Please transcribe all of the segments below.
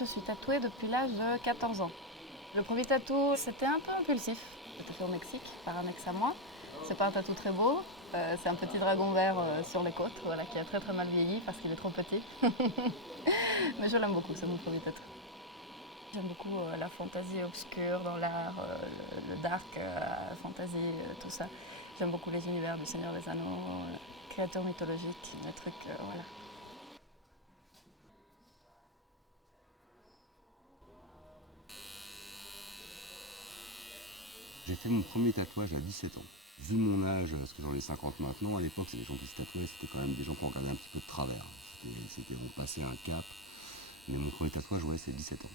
Je suis tatouée depuis l'âge de 14 ans. Le premier tatou, c'était un peu impulsif. C'était fait au Mexique par un ex à moi. C'est pas un tatou très beau. C'est un petit dragon vert sur les côtes, voilà, qui a très très mal vieilli parce qu'il est trop petit. Mais je l'aime beaucoup, c'est mon premier tatou. J'aime beaucoup la fantaisie obscure dans l'art, le dark, fantasy, tout ça. J'aime beaucoup les univers du Seigneur des Anneaux, créatures mythologiques, les trucs, voilà. J'ai fait mon premier tatouage à 17 ans. Vu mon âge, parce que j'en ai 50 maintenant, à l'époque, c'est les gens qui se tatouaient, c'était quand même des gens qui regardaient un petit peu de travers. On passait un cap. Mais mon premier tatouage, ouais, c'est 17 ans.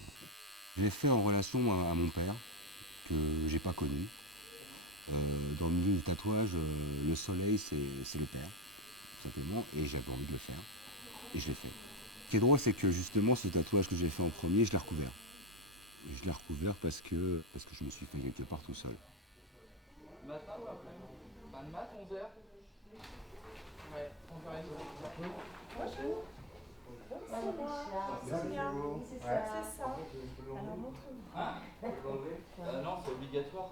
Je l'ai fait en relation à mon père, que j'ai pas connu. Dans le milieu du tatouage, le soleil, c'est le père, tout simplement, et j'avais envie de le faire, et je l'ai fait. Ce qui est drôle, c'est que justement, ce tatouage que j'ai fait en premier, je l'ai recouvert. Et je l'ai recouvert parce que je me suis fait quelque part tout seul. Matin ou après? Fin de maths, 11h? Ouais, 11h30. Bonjour. C'est bien. C'est ça. Alors montre-moi. Hein? Non, c'est obligatoire.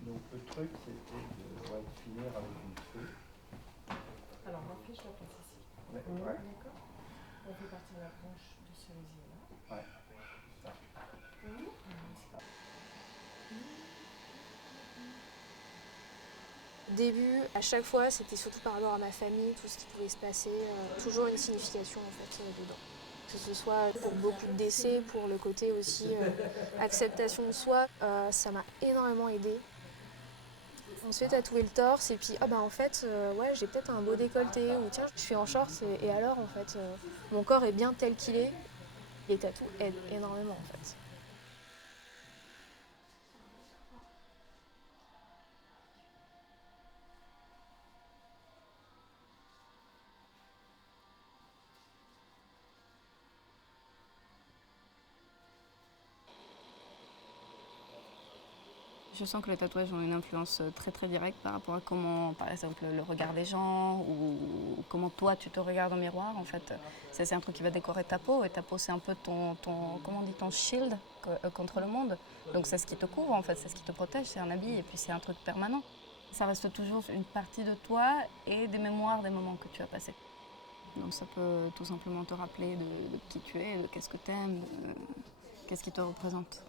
Donc le truc c'était de finir avec une feuille. Alors ma fiche, je la place ici. Ouais. D'accord. On fait partir la branche de cerisier là. Ouais. Au début, à chaque fois, c'était surtout par rapport à ma famille, tout ce qui pouvait se passer, toujours une signification en fait dedans. Que ce soit pour beaucoup de décès, pour le côté aussi acceptation de soi, ça m'a énormément aidée. On se fait tatouer le torse et puis en fait ouais, j'ai peut-être un beau décolleté ou tiens je suis en short et alors en fait mon corps est bien tel qu'il est. Les tatous aident énormément en fait. Je sens que les tatouages ont une influence très très directe par rapport à comment, par exemple, le regard des gens ou comment toi tu te regardes au miroir. En fait, c'est un truc qui va décorer ta peau et ta peau c'est un peu comment on dit, ton shield contre le monde. Donc c'est ce qui te couvre en fait, c'est ce qui te protège, c'est un habit et puis c'est un truc permanent. Ça reste toujours une partie de toi et des mémoires des moments que tu as passés. Donc ça peut tout simplement te rappeler de qui tu es, de qu'est-ce que tu aimes, qu'est-ce qui te représente.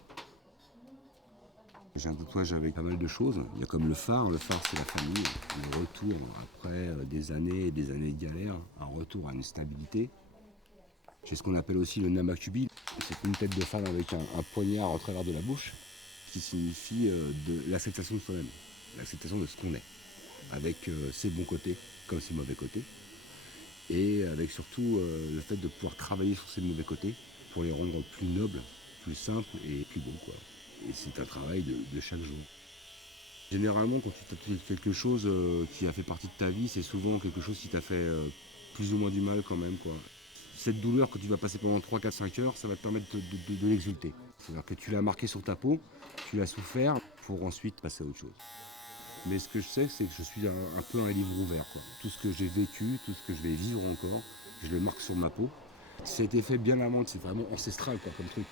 J'ai un tatouage avec pas mal de choses. Il y a comme le phare c'est la famille, le retour après des années et des années de galère, un retour à une stabilité. J'ai ce qu'on appelle aussi le namakubi, c'est une tête de femme avec un poignard en travers de la bouche, qui signifie de l'acceptation de soi-même, l'acceptation de ce qu'on est, avec ses bons côtés comme ses mauvais côtés, et avec surtout le fait de pouvoir travailler sur ses mauvais côtés pour les rendre plus nobles, plus simples et plus bons, quoi. Et c'est un travail de chaque jour. Généralement, quand tu tatoues quelque chose qui a fait partie de ta vie, c'est souvent quelque chose qui t'a fait plus ou moins du mal quand même, quoi. Cette douleur que tu vas passer pendant 3, 4, 5 heures, ça va te permettre de l'exulter. C'est-à-dire que tu l'as marqué sur ta peau, tu l'as souffert pour ensuite passer à autre chose. Mais ce que je sais, c'est que je suis un peu un livre ouvert, quoi. Tout ce que j'ai vécu, tout ce que je vais vivre encore, je le marque sur ma peau. C'était fait bien avant, c'est vraiment ancestral, quoi, comme truc.